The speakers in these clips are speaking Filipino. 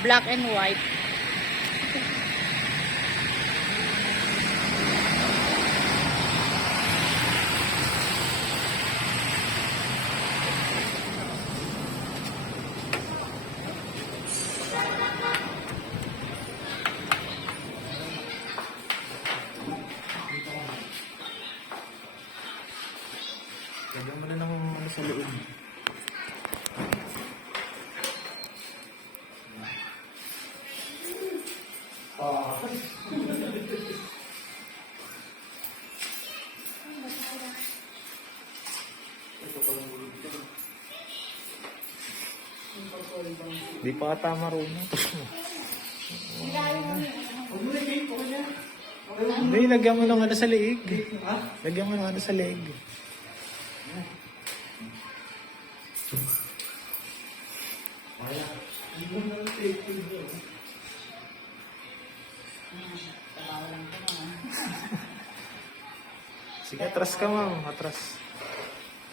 Black and white. Lagyan mo na ng ano sa loob. Di pa ata marunong. Hindi, lagyan mo ng ano sa leeg. Lagyan mo ng ano sa leeg. Sige, atras ka, ma'am. Atras.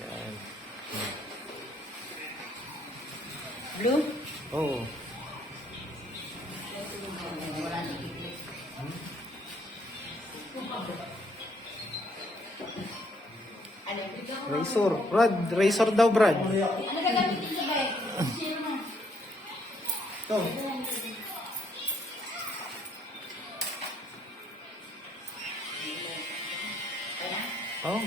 Yan. Blue? Oo. Razor. Brad, razor daw, Brad. Ano gagamitin sa bag? Sino mo? Ito. Oh.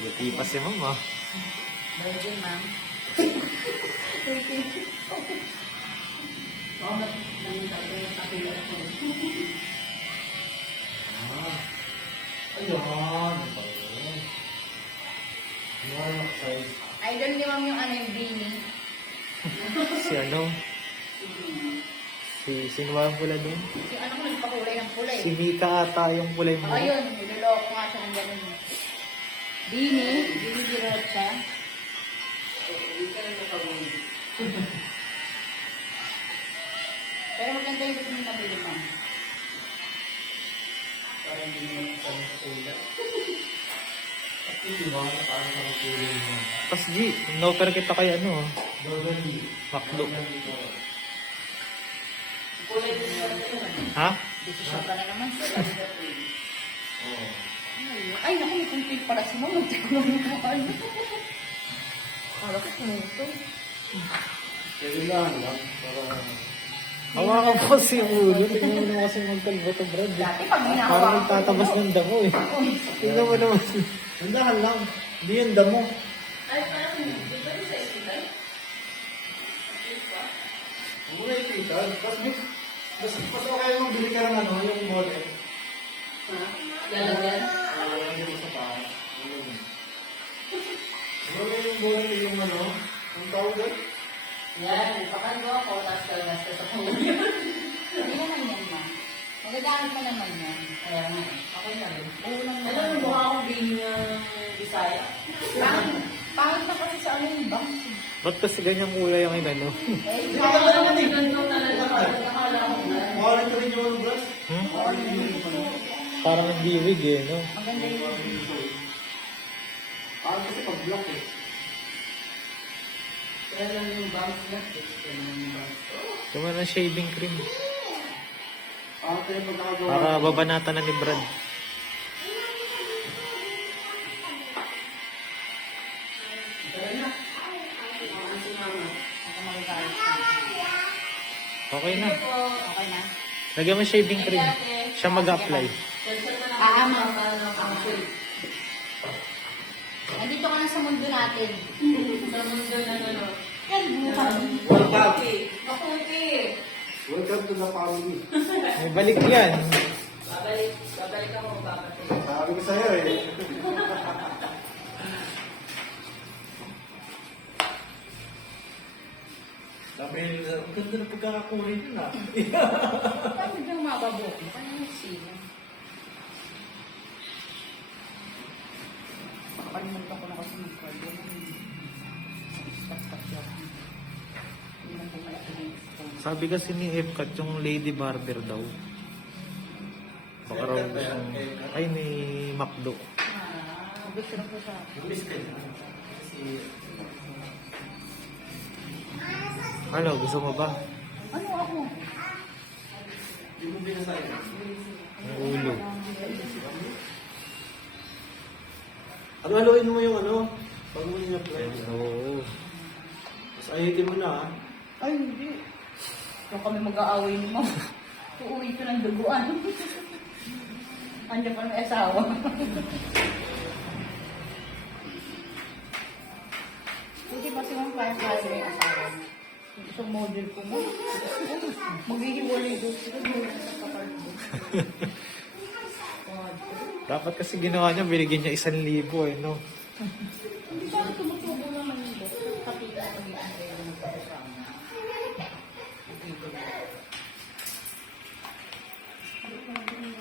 Buti pa si mama. Virgin, ma'am. Idol ni ma'am yung ano yung beanie. Si ano? Sino ba ang pula doon? Yung ano ko nagpakulay ng kulay. Si Mika ata yung kulay mo. Ayun, niloloko nga siya ng ganun. Beanie Diretsa. Pero maganda yung gusto nyo nabili, ma'am. Tapos G, no-offer kita kay ano, Macdo. Kulay Diretsa yun. Ha? Siya pa na naman sila. Ay, naku, may kumpil pala si ma'am. Hindi ko naman yung ano. Bakit mo ito? Hawakan po si ulo. Tingnan mo naman kasi magkalbo to, Brad. Dati pag Parang hinahawakan ko. nagtatabas ng damo eh. Tingnan mo naman. Handahan lang. Hindi yung damo. Ay, parang hindi ba sa hospital? Huwag na ipitan. Mas okay mong bili ka ng ano, yung model. Lalagyan? Lalagyan mo sa taas. Ano yung model yung ano? Ang tawag doon? Yan, ipakagawa ko, tapos kalabas sa puno. Hindi naman yan, ma'am. Magagamit mo naman yan. Kaya nga, okay na rin. Alam mo, mukha akong bini ng Bisaya. Pangit na kasi sa ano yung bangs. Ba't kasi ganyang kulay ang inano? Eh, pangit na naman yung ganito talaga. Nakala ko na. Mawala ka rin yung brush? Parang ang diwig eh, no? Maganda yung Parang kasi pag-block eh. kaya lang yung bangs niya. Gawin ng shaving cream. Kaya pag nakagawa. Para babanatan na ni Brad. Okay na. Okay na. Lagyan mo shaving cream. Siya mag-apply. Ma'am. Nandito ka na sa mundo natin. Sa mundo na ano. Yan, buhay. Makuti. Welcome to the family. May balik yan. Babalik ako, babalik. Sabi ko sa'yo eh. Sabi nila, ang ganda na pagkakakulay nyo na. Paano yung mababok mo? Kaya yung sila. Makakalimutan ko na kasi mag-card. Stop yan. Hindi lang po malaki na yung phone. Sabi kasi ni Epcat, yung lady barber daw. Baka raw, ay ni Macdo. Gusto na po sa... Namiss ka na. Kasi, Ano, gusto mo ba? Ano ako? hindi mo binasahin. Ang ulo. Haluin mo yung ano, pag mo niya play. Oo. Tapos ahitin mo na, Ay, hindi. Kung kami mag-aaway ni Mama, uuwi ko ng duguan. Andiyan pa ng asawa. Hindi ba silang kaya-kaya yung asawa? Isang model ko mo. Maghihiwalay doon sila. Sa kaparto. Dapat kasi ginawa niya, binigyan niya 1,000 eh, no? Hindi ba tumutubo naman yung boss? Kapita ko yung antay ng kasama.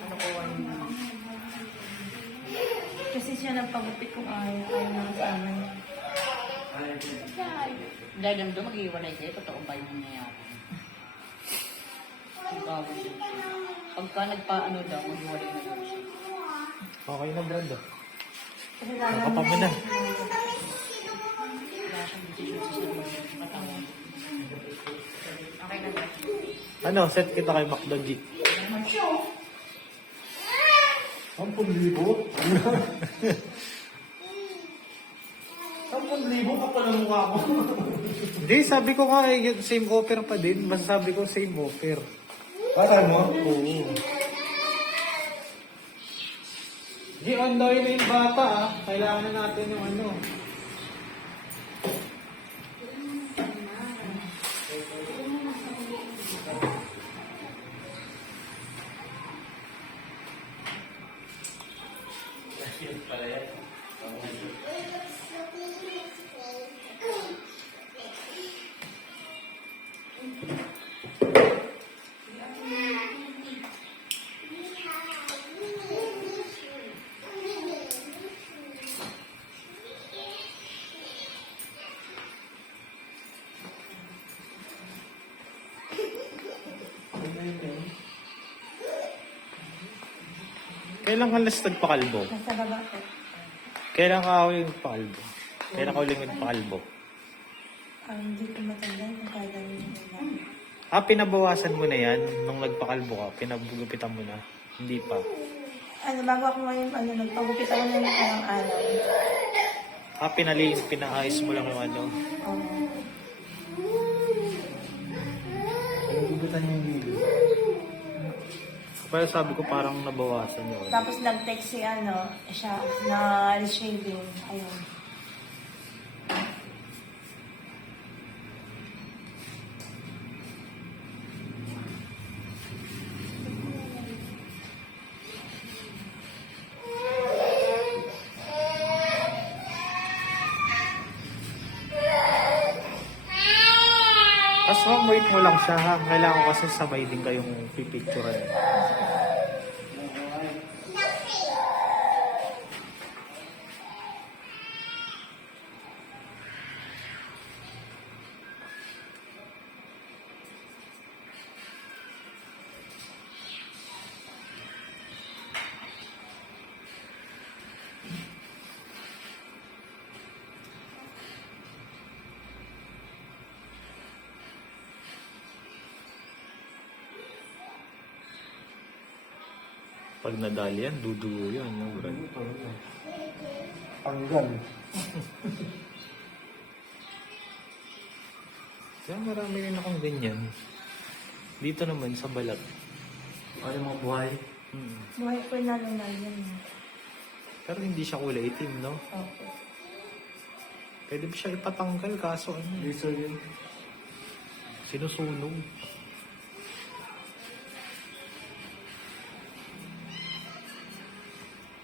Ano ko wala. Kasi siya nagpagupit kung ayaw naman sa amin. Dahil naman doon mag-iwalay kayo, totoo ba yung nangyayari? Ang bago siya. Pagka nagpaano daw, mag-iwalay na daw siya. Okay na, Brad. ah. Kasi Nakapa mo na. Wala siyang decision sa sarili. Patawan. Okay na ba? Ano, set kita kay McDo G. Naman siya. 10,000? 10,000 ka pala mukha mo. Hindi, sabi ko nga, yung same offer pa din. Basta sabi ko, same offer. Para mo? Oo. Di, on the way na yung bata, ah. Kailangan na natin yung ano. Kailan ka last nagpakalbo? nasa baba ko. Kailan ka uling nagpakalbo? Kailan ka uling nagpakalbo? Hindi ko matanda kung kaya rin nila. Ah, pinabawasan mo na yan nung nagpakalbo ka? Pinagupitan mo na? Hindi pa. Ano, bago ako ngayon, nagpagupit ako ng parang araw. Ah, pinaayos mo lang yung ano? Nagugutan yung video. Pero sabi ko parang nabawasan yun. Tapos nag-text si siya, na receiving. Ayun. Tapos ma'am, wait mo lang siya ha. Kailangan ko kasi sabay din kayong pipicturean. Pag nadali yan, dudugo yan. No, Brad? Tanggal. Kaya marami rin akong ganyan. Dito naman sa balat. Ano yung mga buhay? Buhay ko na lang yan. Pero hindi siya kulay itim, no? Okay. Pwede ba siya ipatanggal kaso ano? Laser yun. Sinusunog.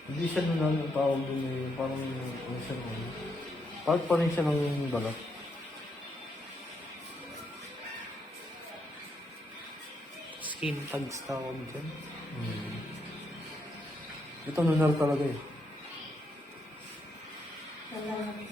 Hindi siya nun ang tawag dun eh. Parang ano siya nun. Part pa rin siya ng balat. Skin tags tawag dyan. Ito lunar talaga eh. Lunar na po.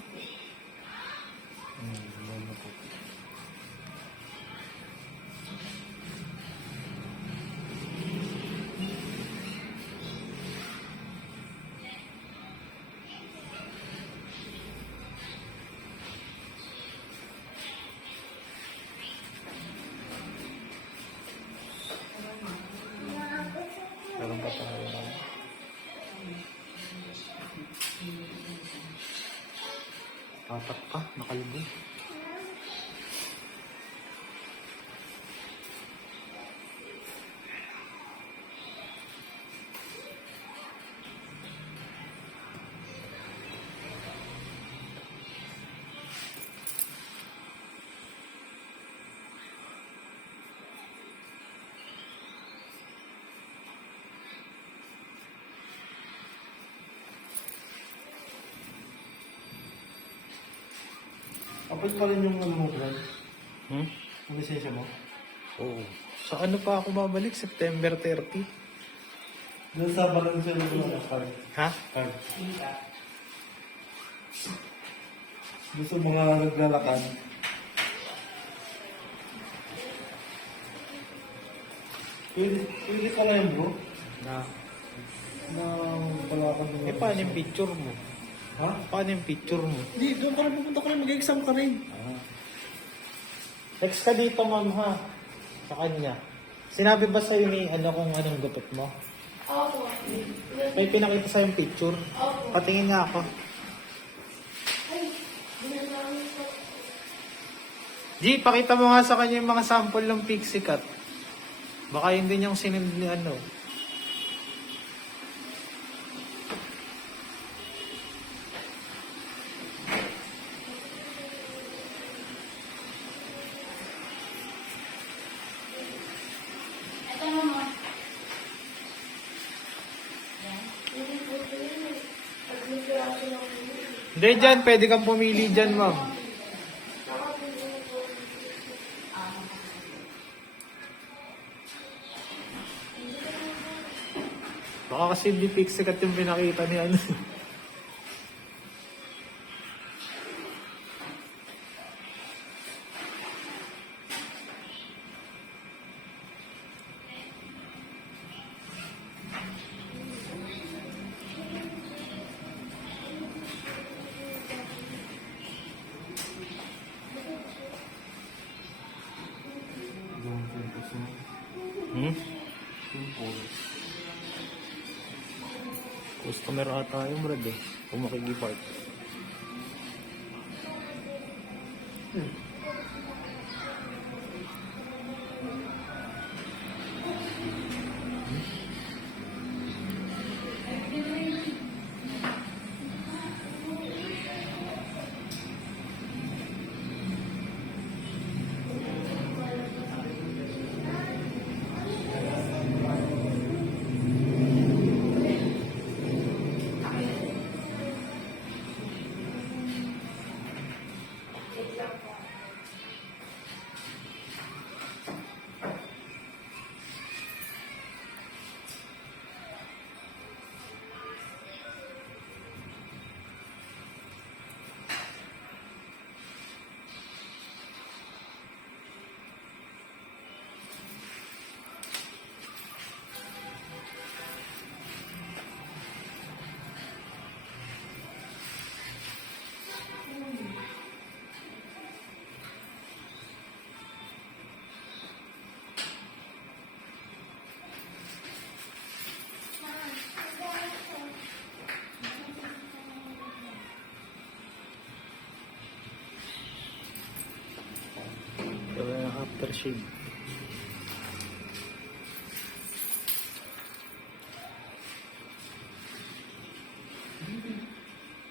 Apat pa, nakalbo. Kapag pa rin yung ano mo, Brad? Hmm? Ang lisensya mo? Oo. Sa ano pa ako babalik? September 30? Doon sa Valenzuela ng card. Ha? Card. Doon sa mga naglalakad. Pwede ka na yun, bro? Na. Na palakad mo. Eh, paano yung picture mo? Ha? Paano yung picture mo? Hindi, doon ka rin pupunta ka rin. Mag-exam ka rin. Text ka dito, ma'am, ha? Sa kanya. Sinabi ba sa'yo ni ano kung anong gupit mo? Opo. May pinakita sa'yo yung picture? Opo. Patingin nga ako. G, pakita mo nga sa kanya yung mga sample ng pixie cut. Baka yun din yung sinend ni ano. Ito naman. Hindi dyan, pwede kang pumili dyan, ma'am. Baka kasi hindi pixie cut yung pinakita ni ano. Hmm? Customer ata yung Brad eh. Kung makikipart. Gawin ng aftershave.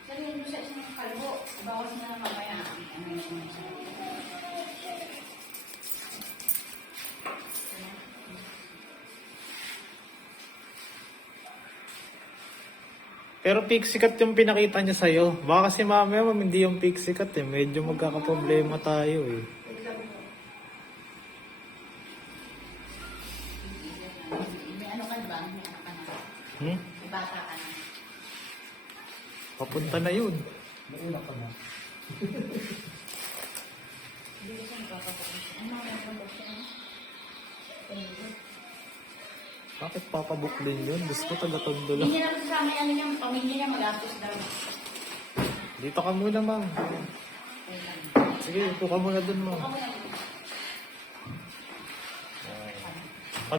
Sabihin mo sa isang kalbo. Bawas na lang mamaya. Ano yung sinasabi? Pero pixie cut yung pinakita niya sa'yo. Baka kasi mamaya ma'am, hindi yung pixie cut eh. Medyo magkakaproblema tayo eh. May ano ka na ba? May ano ka na? Hmm? May bata ka na? Papunta na yun. Nauna ka na. Hindi ko siya nagpapapulis. Ano ang nagpapapulis siya? Bakit papabuklin yun? Diyos ko, taga-tondo Hindi lang. niya lang kasama yung ano niya, pamilya niya magastos daw. Dito ka muna, ma'am. Wait lang. Sige, upo ka muna dun, ma'am. Ako lang.